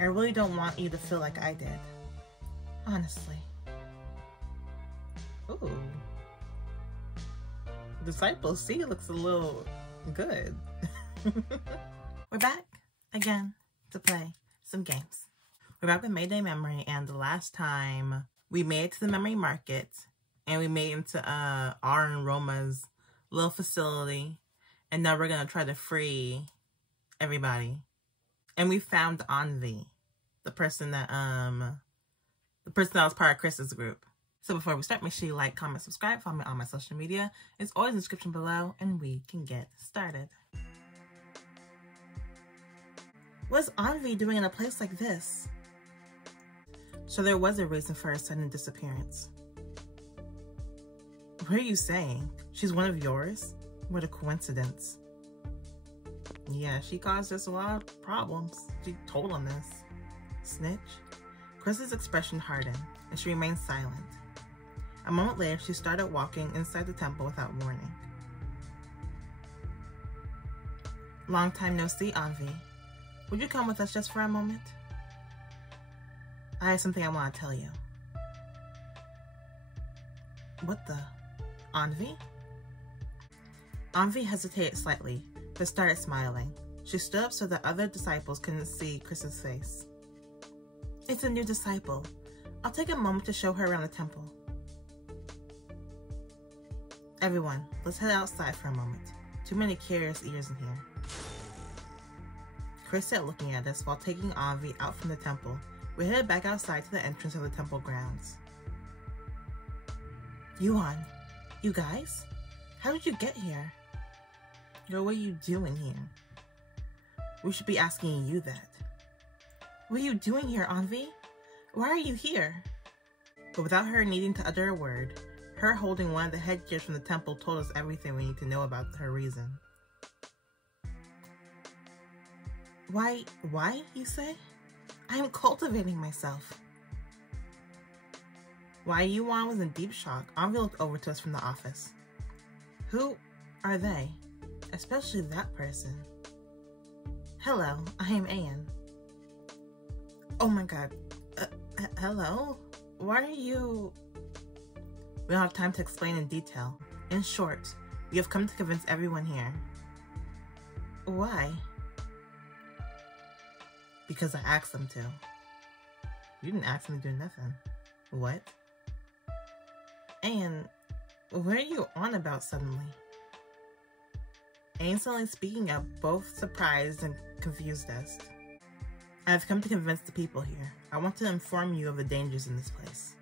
I really don't want you to feel like I did. Honestly. Ooh. Disciple C looks a little good. We're back again to play some games. We're back with Mayday Memory, and the last time we made it to the memory market and we made it into R and Roma's little facility, and now we're gonna try to free everybody. And we found Envy, the person that was part of Chris's group. So before we start, make sure you like, comment, subscribe, follow me on my social media. It's always in the description below, and we can get started. What's Envy doing in a place like this? So there was a reason for her sudden disappearance. What are you saying? She's one of yours? What a coincidence. Yeah, she caused us a lot of problems. She told on us. Snitch? Chris's expression hardened, and she remained silent. A moment later, she started walking inside the temple without warning. Long time no see, Envy. Would you come with us just for a moment? I have something I want to tell you. What the? Envy? Envy hesitated slightly, but started smiling. She stood up so that other disciples couldn't see Chris's face. It's a new disciple. I'll take a moment to show her around the temple. Everyone, let's head outside for a moment. Too many curious ears in here. Chris said, looking at us while taking Envy out from the temple. We headed back outside to the entrance of the temple grounds. Yuan, you guys? How did you get here? What are you doing here? We should be asking you that. What are you doing here, Envy? Why are you here? But without her needing to utter a word, her holding one of the headgears from the temple told us everything we need to know about her reason. Why, you say? I am cultivating myself. While Yuan was in deep shock, Envy looked over to us from the office. Who are they? Especially that person. Hello, I am Anne. Oh my god. Hello? Why are you... We don't have time to explain in detail. In short, we have come to convince everyone here. Why? Because I asked them to. You didn't ask me to do nothing. What? Anne, what are you on about suddenly? Anne suddenly speaking up, both surprised and confused us. I have come to convince the people here. I want to inform you of the dangers in this place.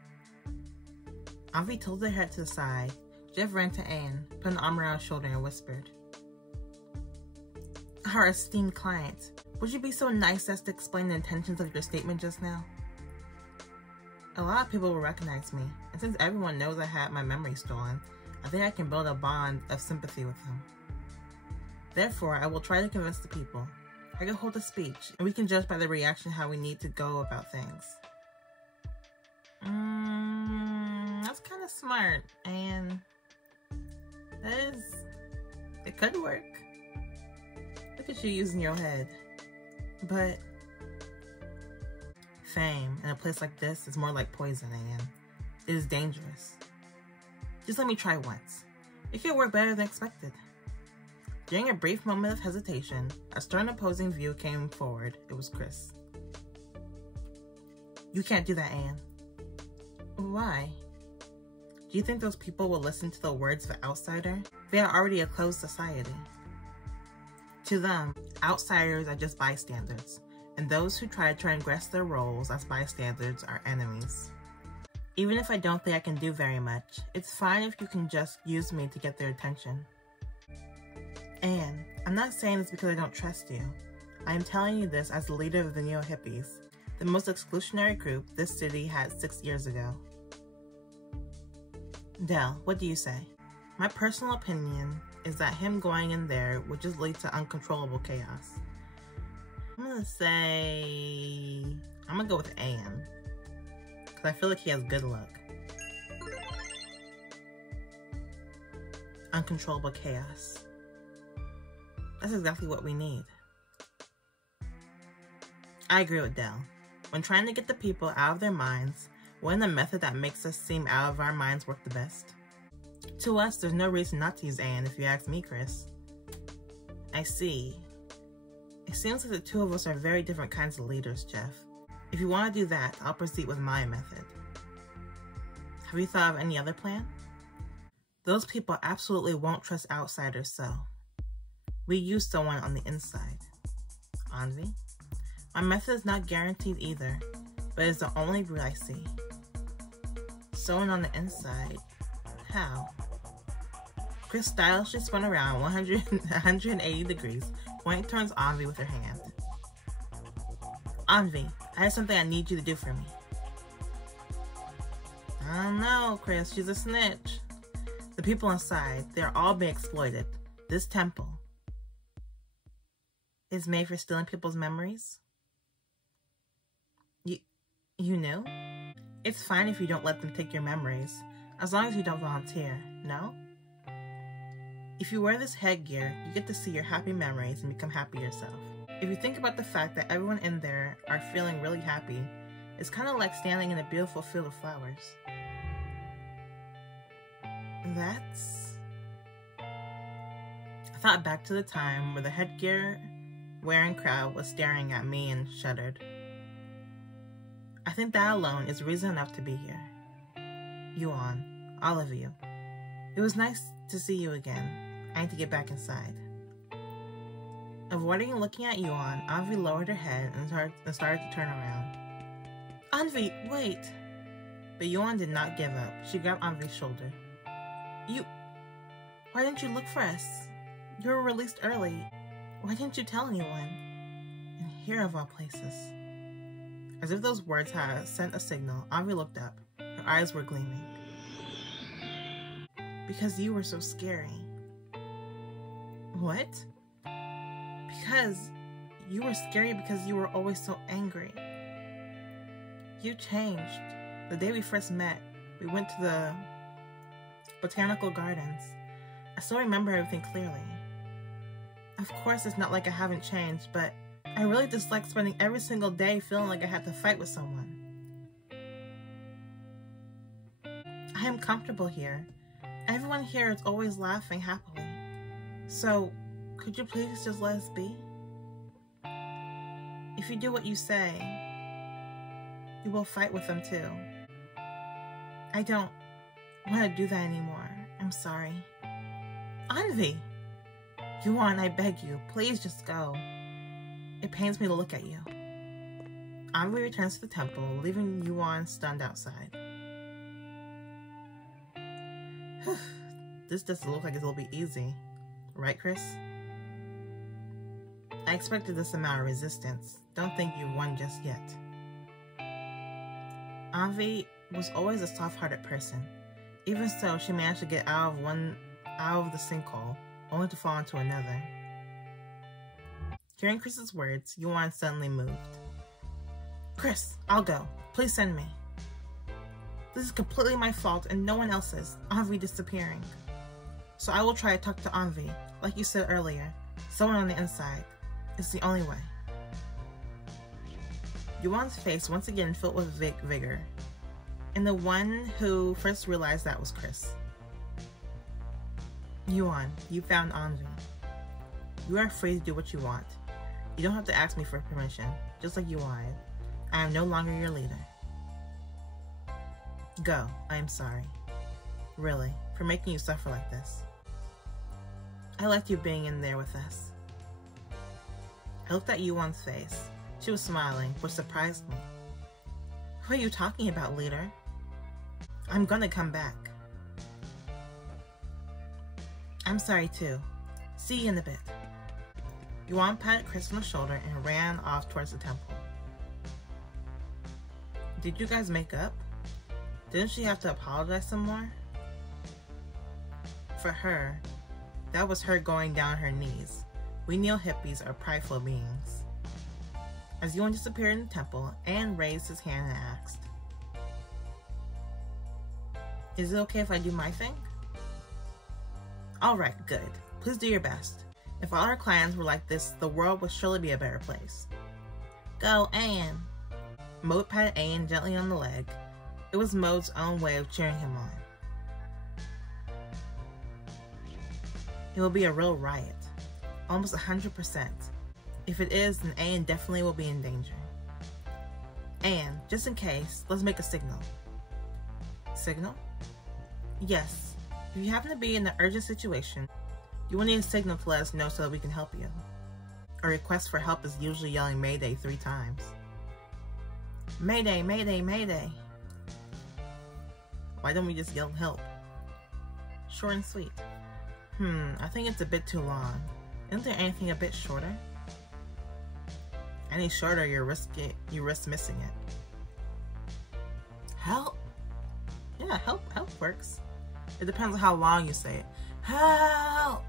Envy tilted her head to the side. Jeff ran to Anne, put an arm around her shoulder and whispered. Our esteemed client, would you be so nice as to explain the intentions of your statement just now? A lot of people will recognize me, and since everyone knows I had my memory stolen, I think I can build a bond of sympathy with them. Therefore, I will try to convince the people. I can hold a speech, and we can judge by the reaction how we need to go about things. That's kind of smart, and it could work. Look at you using your head. But fame in a place like this is more like poison, Anne. It is dangerous. Just let me try once. It could work better than expected. During a brief moment of hesitation, a stern opposing view came forward. It was Chris. You can't do that, Anne. Why? Do you think those people will listen to the words of an outsider? They are already a closed society. To them, outsiders are just bystanders, and those who try to transgress their roles as bystanders are enemies. Even if I don't think I can do very much, it's fine if you can just use me to get their attention. Anne, I'm not saying this because I don't trust you. I am telling you this as the leader of the neo-hippies, the most exclusionary group this city had 6 years ago. Dell, what do you say? My personal opinion is that him going in there would just lead to uncontrollable chaos. I'm gonna go with Anne, because I feel like he has good luck. Uncontrollable chaos. That's exactly what we need. I agree with Dell. When trying to get the people out of their minds, wouldn't the method that makes us seem out of our minds work the best? To us, there's no reason not to use Anne if you ask me, Chris. I see. It seems like the two of us are very different kinds of leaders, Jeff. If you want to do that, I'll proceed with my method. Have you thought of any other plan? Those people absolutely won't trust outsiders, so we use someone on the inside. Anvi? My method is not guaranteed either, but it's the only route I see. Someone on the inside? How? Chris stylishly spun around 180 degrees, pointing towards Anvi with her hand. Anvi, I have something I need you to do for me. I don't know, Chris, she's a snitch. The people inside, they're all being exploited. This temple is made for stealing people's memories. You knew? It's fine if you don't let them take your memories, as long as you don't volunteer, no? If you wear this headgear, you get to see your happy memories and become happy yourself. If you think about the fact that everyone in there are feeling really happy, it's kind of like standing in a beautiful field of flowers. I thought back to the time where the headgear wearing crowd was staring at me and shuddered. I think that alone is reason enough to be here. Yuan, all of you. It was nice to see you again. I need to get back inside. Avoiding looking at Yuan, Anvi lowered her head and started to turn around. Anvi, wait! But Yuan did not give up. She grabbed Anvi's shoulder. Why didn't you look for us? You were released early. Why didn't you tell anyone? And here of all places. As if those words had sent a signal, Anvi looked up. Her eyes were gleaming. Because you were so scary. What? Because you were scary because you were always so angry. You changed. The day we first met, we went to the botanical gardens. I still remember everything clearly. Of course, it's not like I haven't changed, but I really dislike spending every single day feeling like I had to fight with someone. I am comfortable here. Everyone here is always laughing happily. So, could you please just let us be? If you do what you say, you will fight with them too. I don't want to do that anymore. I'm sorry. Anvi! Yuan, I beg you, please just go. It pains me to look at you. Anvi returns to the temple, leaving Yuan stunned outside. This doesn't look like it'll be easy. Right, Chris? I expected this amount of resistance. Don't think you've won just yet. Anvi was always a soft-hearted person. Even so, she managed to get out of the sinkhole, only to fall into another. Hearing Chris's words, Yuan suddenly moved. Chris, I'll go. Please send me. This is completely my fault and no one else's. Anvi disappearing. So I will try to talk to Anvi. Like you said earlier, someone on the inside. It's the only way. Yuan's face once again filled with vigor. And the one who first realized that was Chris. Yuan, you found Anvi. You are free to do what you want. You don't have to ask me for permission, just like you wanted. I am no longer your leader. Go, I am sorry. Really, for making you suffer like this. I liked you being in there with us. I looked at Yuan's face. She was smiling, which surprised me. What are you talking about, leader? I'm gonna come back. I'm sorry too. See you in a bit. Yuan patted Chris on the shoulder and ran off towards the temple. Did you guys make up? Didn't she have to apologize some more? For her, that was her going down her knees. We neo-hippies are prideful beings. As Yuan disappeared in the temple, Anne raised his hand and asked, Is it okay if I do my thing? Alright, good. Please do your best. If all our clans were like this, the world would surely be a better place. Go, Anne! Mode patted Anne gently on the leg. It was Mode's own way of cheering him on. It will be a real riot. Almost 100%. If it is, then Anne definitely will be in danger. Anne, just in case, let's make a signal. Signal? Yes. If you happen to be in an urgent situation, you will need a signal to let us know so that we can help you. A request for help is usually yelling Mayday 3 times. Mayday, Mayday, Mayday. Why don't we just yell help? Short and sweet. I think it's a bit too long. Isn't there anything a bit shorter? Any shorter, you risk missing it. Help? Yeah, help works. It depends on how long you say it. Help!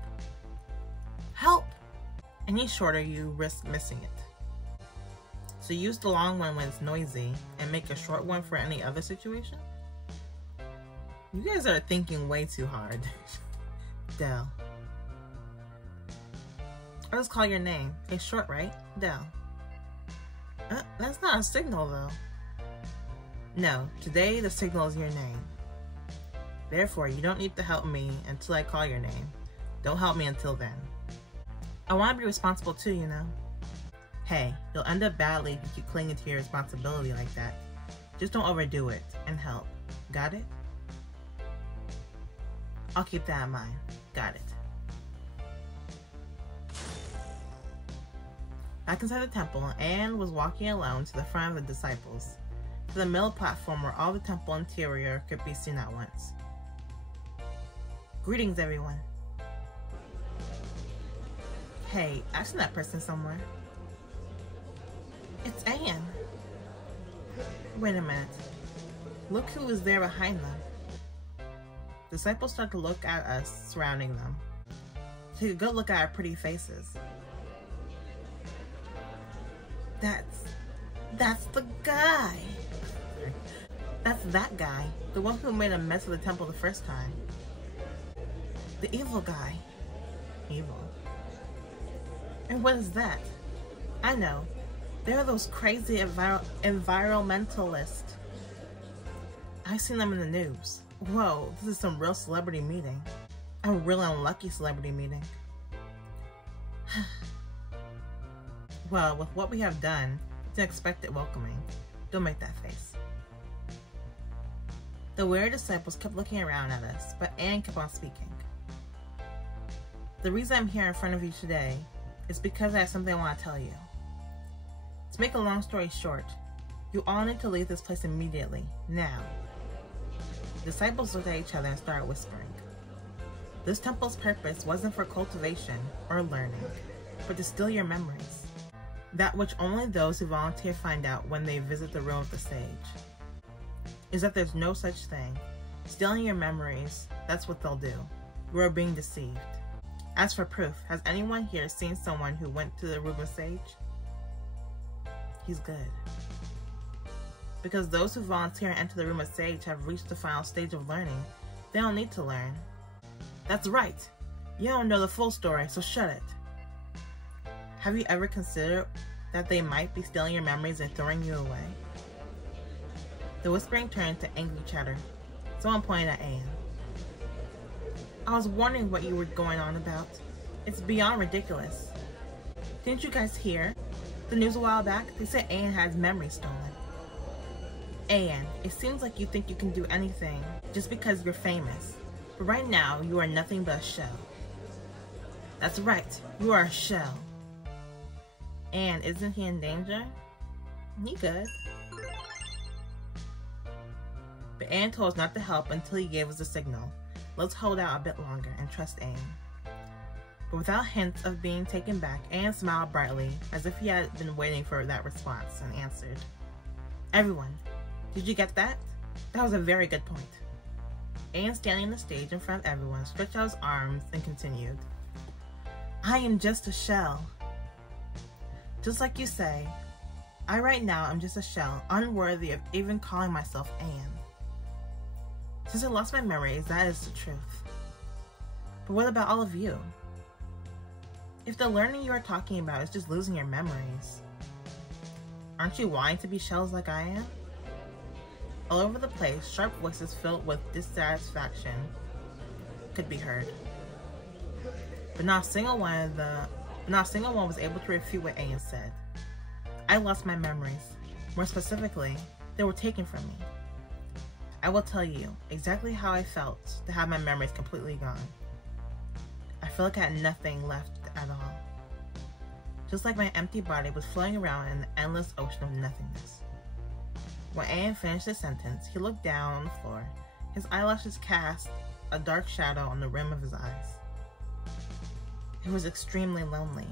Help! Any shorter, you risk missing it. So use the long one when it's noisy and make a short one for any other situation? You guys are thinking way too hard. Dell. I'll just call your name. It's short, right? Dell. That's not a signal, though. No, today the signal is your name. Therefore, you don't need to help me until I call your name. Don't help me until then. I want to be responsible too, you know. Hey, you'll end up badly if you keep clinging to your responsibility like that. Just don't overdo it and help. Got it? I'll keep that in mind. Got it. Back inside the temple, Anne was walking alone to the front of the disciples, to the middle platform where all the temple interior could be seen at once. Greetings, everyone. Hey, I've seen that person somewhere. It's Anne. Wait a minute. Look who is there behind them. Disciples start to look at us surrounding them. Take a good look at our pretty faces. That's the guy. That's that guy. The one who made a mess of the temple the first time. The evil guy. Evil. And what is that? I know. They're those crazy environmentalists. I've seen them in the news. Whoa, this is some real celebrity meeting. A real unlucky celebrity meeting. Well, with what we have done, it's an expected welcoming. Don't make that face. The weird disciples kept looking around at us, but Anne kept on speaking. The reason I'm here in front of you today is because I have something I want to tell you. To make a long story short, you all need to leave this place immediately, now. The disciples looked at each other and started whispering. This temple's purpose wasn't for cultivation or learning, but to steal your memories. That which only those who volunteer find out when they visit the room of the sage. Is that there's no such thing. Stealing your memories, that's what they'll do. You are being deceived. As for proof, has anyone here seen someone who went to the room of sage? He's good. Because those who volunteer and enter the room of sage have reached the final stage of learning. They don't need to learn. That's right. You don't know the full story, so shut it. Have you ever considered that they might be stealing your memories and throwing you away? The whispering turned to angry chatter. Someone pointed at Anne. I was wondering what you were going on about. It's beyond ridiculous. Didn't you guys hear the news a while back? They said Anne had his memory stolen. Anne, it seems like you think you can do anything just because you're famous. But right now, you are nothing but a shell. That's right, you are a shell. And isn't he in danger? He good. But Anne told us not to help until he gave us a signal. Let's hold out a bit longer and trust Anne. But without hints of being taken back, Anne smiled brightly, as if he had been waiting for that response, and answered. Everyone, did you get that? That was a very good point. Anne, standing on the stage in front of everyone, stretched out his arms and continued. I am just a shell. Just like you say, I right now am just a shell, unworthy of even calling myself Anne. Since I lost my memories, that is the truth. But what about all of you? If the learning you are talking about is just losing your memories, Aren't you wanting to be shells like I am? All over the place, sharp voices filled with dissatisfaction could be heard. But not a single one was able to refute what Anne said. I lost my memories. More specifically, they were taken from me. I will tell you exactly how I felt to have my memories completely gone. I feel like I had nothing left at all. Just like my empty body was floating around in an endless ocean of nothingness. When Anne finished his sentence, he looked down on the floor. His eyelashes cast a dark shadow on the rim of his eyes. It was extremely lonely.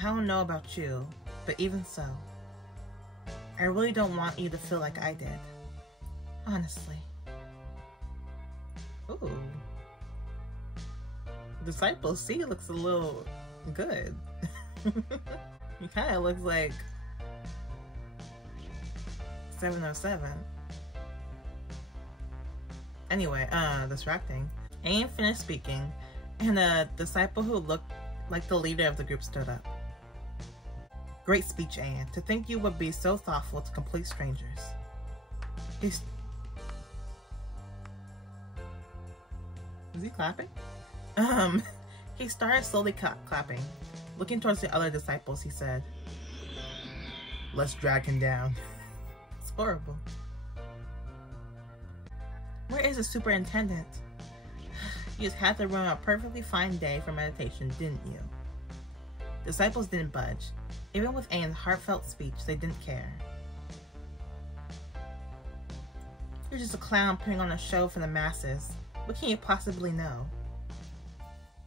I don't know about you, but even so, I really don't want you to feel like I did. Honestly. Ooh. Disciple C looks a little good. He kind of looks like 707. Anyway, distracting. Anne finished speaking, and a disciple who looked like the leader of the group stood up. Great speech, Anne. To think you would be so thoughtful to complete strangers. Is he clapping? He started slowly clapping. Looking towards the other disciples, he said, "Let's drag him down." It's horrible. Where is the superintendent? You just had to ruin a perfectly fine day for meditation, didn't you? Disciples didn't budge. Even with Anne's heartfelt speech, they didn't care. You're just a clown putting on a show for the masses. What can you possibly know?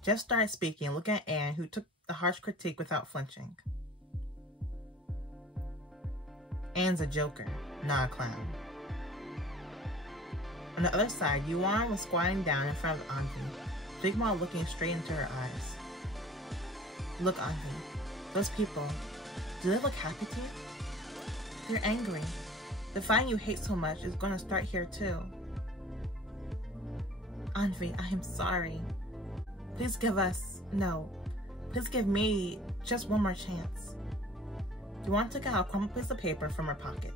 Jeff started speaking, looking at Anne, who took the harsh critique without flinching. Anne's a joker, not a clown. On the other side, Yuan was squatting down in front of Anvi, Jigma looking straight into her eyes. Look, Anvi, those people, do they look happy to you? They're angry. The fighting you hate so much is going to start here too. Anvi, I am sorry. Please please give me just one more chance. Yuan took out a crumpled piece of paper from her pocket.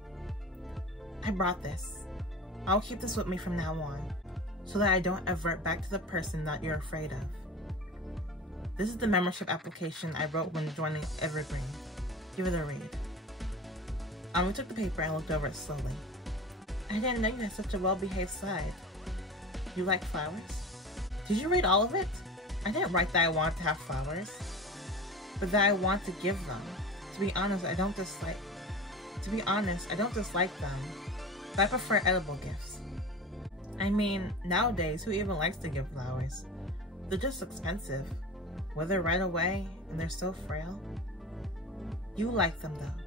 I brought this. I'll keep this with me from now on, so that I don't avert back to the person that you're afraid of. This is the membership application I wrote when joining Evergreen. Give it a read. Ami took the paper and looked over it slowly. I didn't know you had such a well-behaved side. You like flowers? Did you read all of it? I didn't write that I wanted to have flowers, but that I want to give them. To be honest, I don't dislike them, but I prefer edible gifts. I mean, nowadays, who even likes to give flowers? They're just expensive. Wither right away, and they're so frail. You like them though.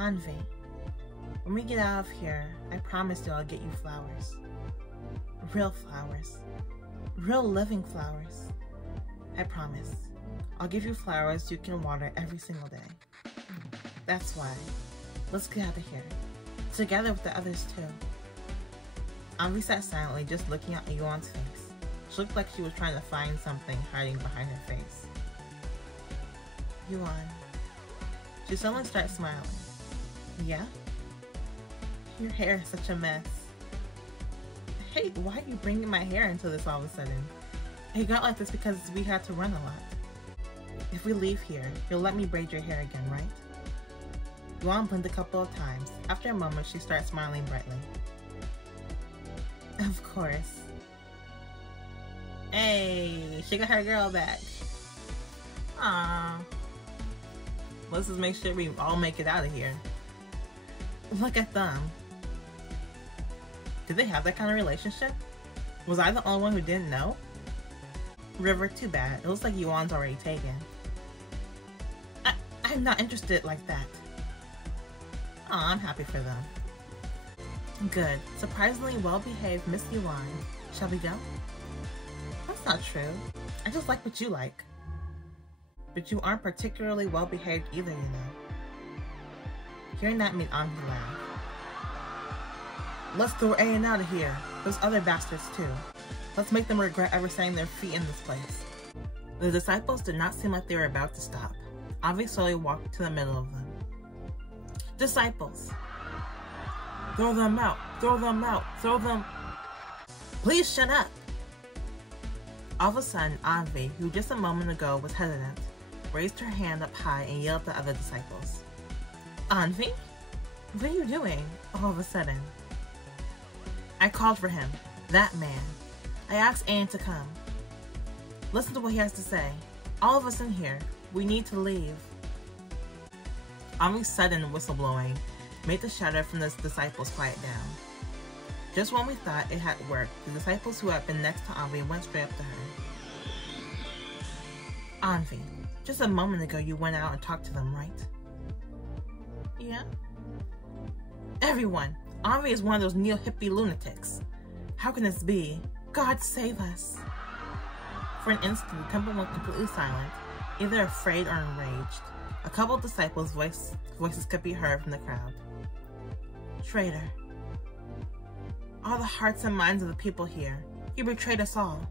Anvi, when we get out of here, I promise you I'll get you flowers. Real flowers. Real living flowers. I promise. I'll give you flowers you can water every single day. That's why. Let's get out of here. Together with the others too. Anvi sat silently, just looking at Yuan's face. She looked like she was trying to find something hiding behind her face. Yuan. She suddenly started smiling. Yeah? Your hair is such a mess. Hey, why are you bringing my hair into this all of a sudden? It got like this because we had to run a lot. If we leave here, you'll let me braid your hair again, right? Yuan blinked a couple of times. After a moment, she started smiling brightly. Of course. Hey, she got her girl back. Aww. Let's just make sure we all make it out of here. Look at them. Did they have that kind of relationship? Was I the only one who didn't know? River, too bad. It looks like Yuan's already taken. I'm not interested like that. Aw, I'm happy for them. Good. Surprisingly well-behaved Miss Yuan. Shall we go? That's not true. I just like what you like. But you aren't particularly well-behaved either, you know. Hearing that made Anvi laugh. Let's throw Ayan out of here. Those other bastards too. Let's make them regret ever setting their feet in this place. The disciples did not seem like they were about to stop. Avi slowly walked to the middle of them. Disciples! Throw them out! Throw them out! Throw them... Please shut up! All of a sudden, Avi, who just a moment ago was hesitant, raised her hand up high and yelled at the other disciples. Avi? What are you doing? All of a sudden. I called for him. That man. I asked Anne to come. Listen to what he has to say. All of us in here. We need to leave. Avi's sudden whistleblowing made the chatter from the disciples quiet down. Just when we thought it had worked, the disciples who had been next to Avi went straight up to her. Avi, just a moment ago you went out and talked to them, right? Yeah? Everyone, Avi is one of those neo-hippie lunatics. How can this be? God save us. For an instant, the temple went completely silent, either afraid or enraged. A couple of disciples' voices could be heard from the crowd. Traitor. All the hearts and minds of the people here. You betrayed us all.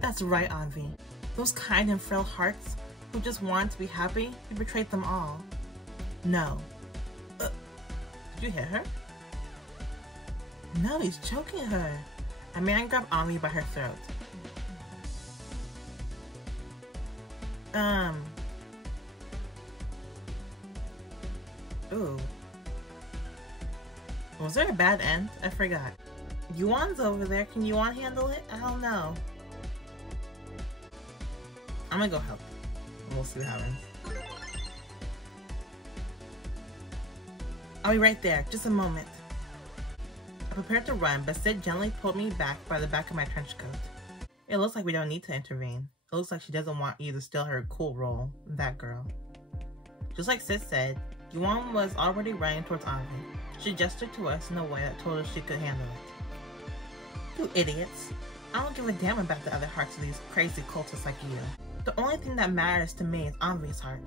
That's right, Avi. Those kind and frail hearts who just wanted to be happy, you betrayed them all. No. Did you hit her? No, he's choking her. A man grabbed Avi by her throat. Ooh. Was there a bad end? I forgot. Yuan's over there. Can Yuan handle it? I don't know. I'm gonna go help. We'll see what happens. I'll be right there. Just a moment. I prepared to run, but Sid gently pulled me back by the back of my trench coat. It looks like we don't need to intervene. It looks like she doesn't want you to steal her cool role, that girl. Just like Sid said, Yuan was already running towards Avi. She gestured to us in a way that told us she could handle it. You idiots. I don't give a damn about the other hearts of these crazy cultists like you. The only thing that matters to me is Avi's heart.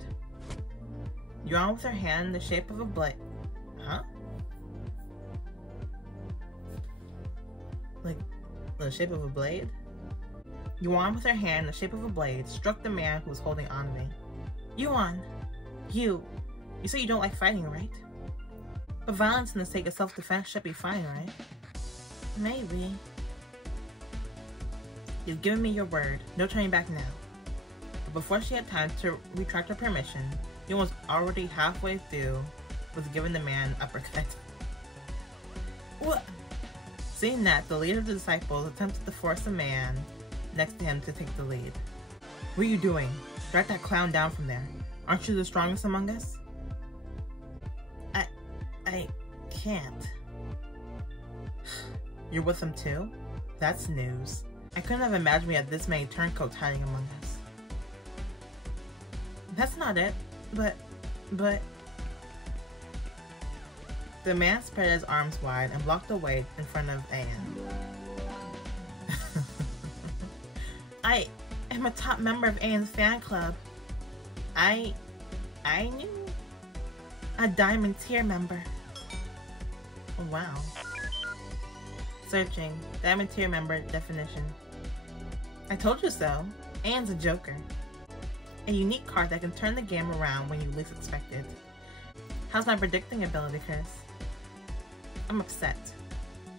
Yuan with her hand in the shape of a blade. Huh? Like, the shape of a blade? Yuan with her hand in the shape of a blade struck the man who was holding Avi. Yuan! You say you don't like fighting, right? But violence in the sake of self-defense should be fine, right? Maybe. You've given me your word. No turning back now. But before she had time to retract her permission, Yuan was already halfway through with giving the man an uppercut. What? Seeing that, the leader of the disciples attempted to force the man next to him to take the lead. What are you doing? Drag that clown down from there. Aren't you the strongest among us? I can't. You're with them too? That's news. I couldn't have imagined we had this many turncoats hiding among us. That's not it, but... The man spread his arms wide and blocked the way in front of Anne. I am a top member of Anne's fan club. I knew. A diamond tier member. Wow. Searching. Diamond tier member definition. I told you so. Anne's a joker. A unique card that can turn the game around when you least expect it. How's my predicting ability, Chris? I'm upset.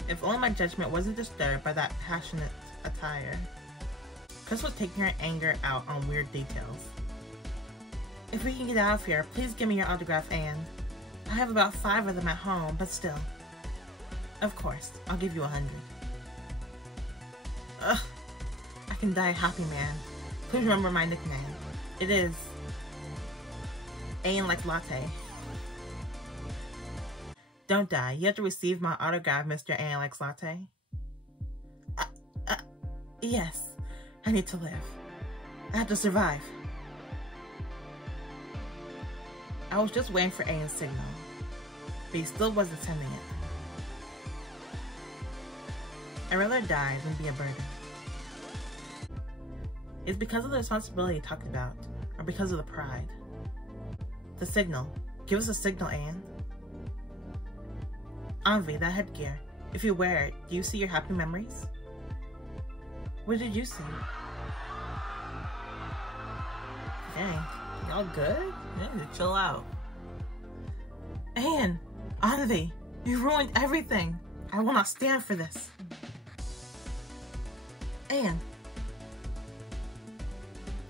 If only my judgment wasn't disturbed by that passionate attire. Chris was taking her anger out on weird details. If we can get out of here, please give me your autograph, Anne. I have about 5 of them at home, but still. Of course, I'll give you 100. Ugh, I can die a happy man. Please remember my nickname. It is... Anne like latte. Don't die. You have to receive my autograph, Mr. Anne likes latte. Yes. I need to live. I have to survive. I was just waiting for Anne's signal, but he still wasn't sending it. I'd rather die than be a burden. It's because of the responsibility talked about, or because of the pride. The signal. Give us a signal, Anne. Avi, that headgear. If you wear it, do you see your happy memories? What did you see? Dang, y'all good? Yeah, chill out. Anne, Anvi, you ruined everything. I will not stand for this. Anne.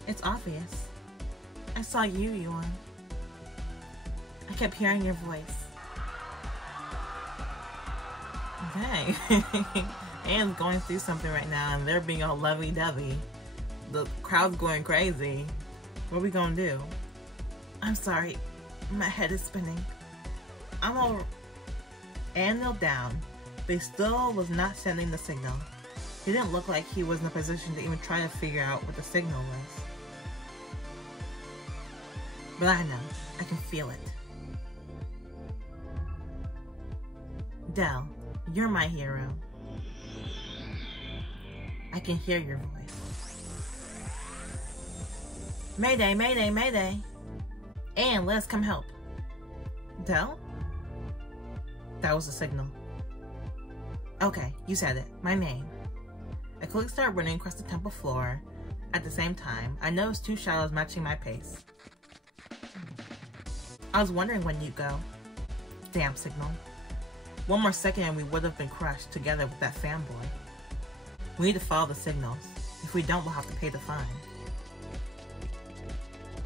It's obvious. I saw you, Yuan. I kept hearing your voice. Okay. Anne's going through something right now and they're being all lovey-dovey. The crowd's going crazy. What are we gonna do? I'm sorry. My head is spinning. I'm all... Anne knelt down, but he still was not sending the signal. He didn't look like he was in a position to even try to figure out what the signal was. But I know. I can feel it. Dell, you're my hero. I can hear your voice. Mayday, Mayday, Mayday. Anne, let us come help. Dell? That was the signal. Okay, you said it. My name. I quickly started running across the temple floor. At the same time, I noticed two shadows matching my pace. I was wondering when you'd go. Damn signal. One more second and we would have been crushed together with that fanboy. We need to follow the signals. If we don't, we'll have to pay the fine.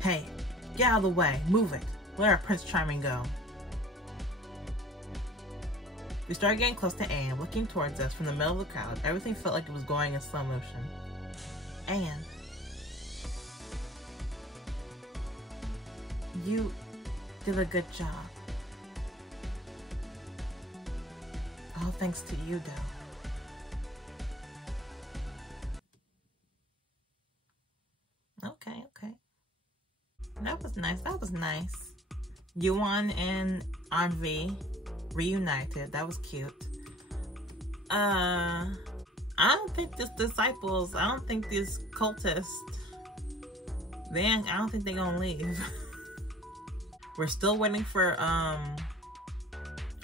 Hey, get out of the way. Move it. Let our Prince Charming go. We started getting close to Anne, looking towards us from the middle of the crowd. Everything felt like it was going in slow motion. Anne. You did a good job. All thanks to you, Dell. Okay. That was nice. That was nice. Yuan and Anvi reunited. That was cute. I don't think these disciples, I don't think these cultists, I don't think they're gonna leave. We're still waiting for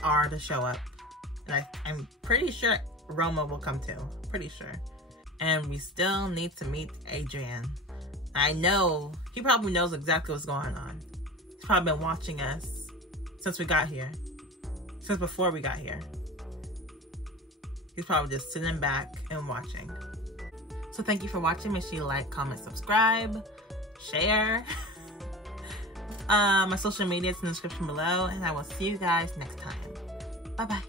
R to show up. And I'm pretty sure Roma will come too. Pretty sure. And we still need to meet Adrian. I know he probably knows exactly what's going on. He's probably been watching us since we got here. Since before we got here. He's probably just sitting back and watching. So thank you for watching. Make sure you like, comment, subscribe, share. My social media is in the description below. And I will see you guys next time. Bye-bye.